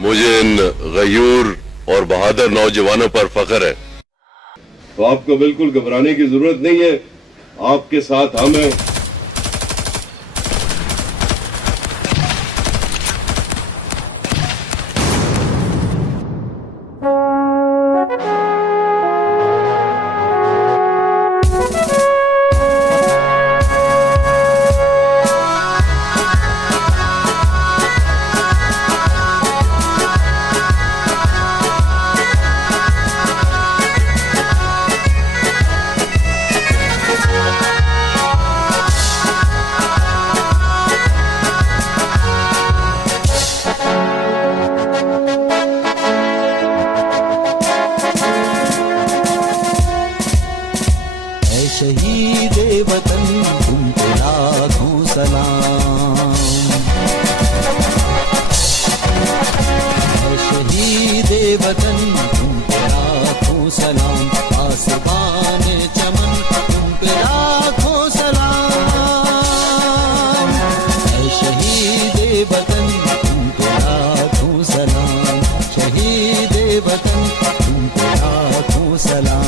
मुझे इन गयूर और बहादुर नौजवानों पर फख्र है। तो आपको बिल्कुल घबराने की जरूरत नहीं है, आपके साथ हम हैं। शहीदे वतन तुमको लाखों सलाम, शहीदे वतन तुमको लाखों सलाम, आसमाने चमन तुम पे लाखों सलाम, शहीदे वतन तुमको लाखों सलाम, शहीदे वतन तुमको लाखों सलाम।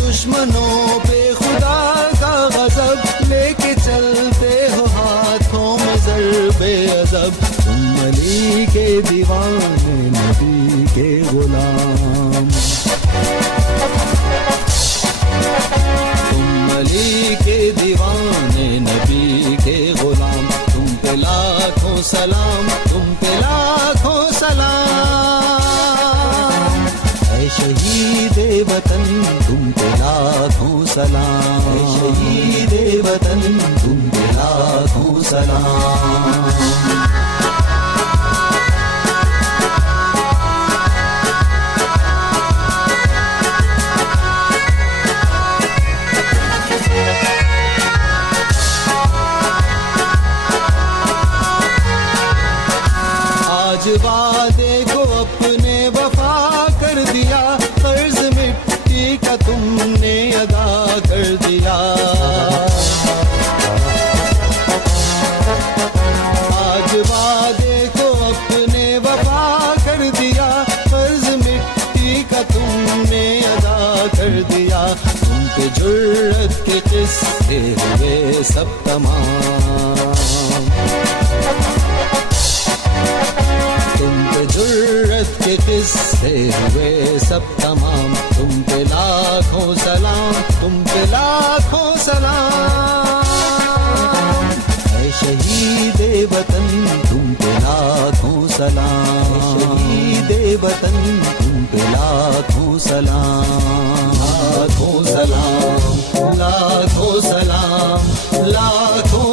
दुश्मनों पे खुदा का गजब लेके चलते हो हाथों में ज़र्बे अज़ब, तुम अली के दीवाने नबी के गुलाम, तुम अली के दीवाने नबी के गुलाम, तुम पे लाखों सलाम, तुम पे लाखों सलाम, ऐ शहीदे वतन तुम पे लाखों सलाम, शहीदे वतन तुम पे लाखों सलाम। आज वादे को अपने वफा कर दिया, कर्ज मिट्टी का तुमने अदा कर दिया, आज वादे को अपने वफा कर दिया, कर्ज मिट्टी का तुमने अदा कर दिया, तुम पे जुर्रत के किस्से हुए सब तमाम, तुम पे जुर्रत के किस्से हुए सब तमाम, तुम पे लाखों सलाम, तुम पे लाखों सलाम, ऐ शहीदे वतन तुम पे लाखों सलाम, शहीदे वतन तुम पे लाखों सलाम, लाखों सलाम, लाखों सलाम, लाखों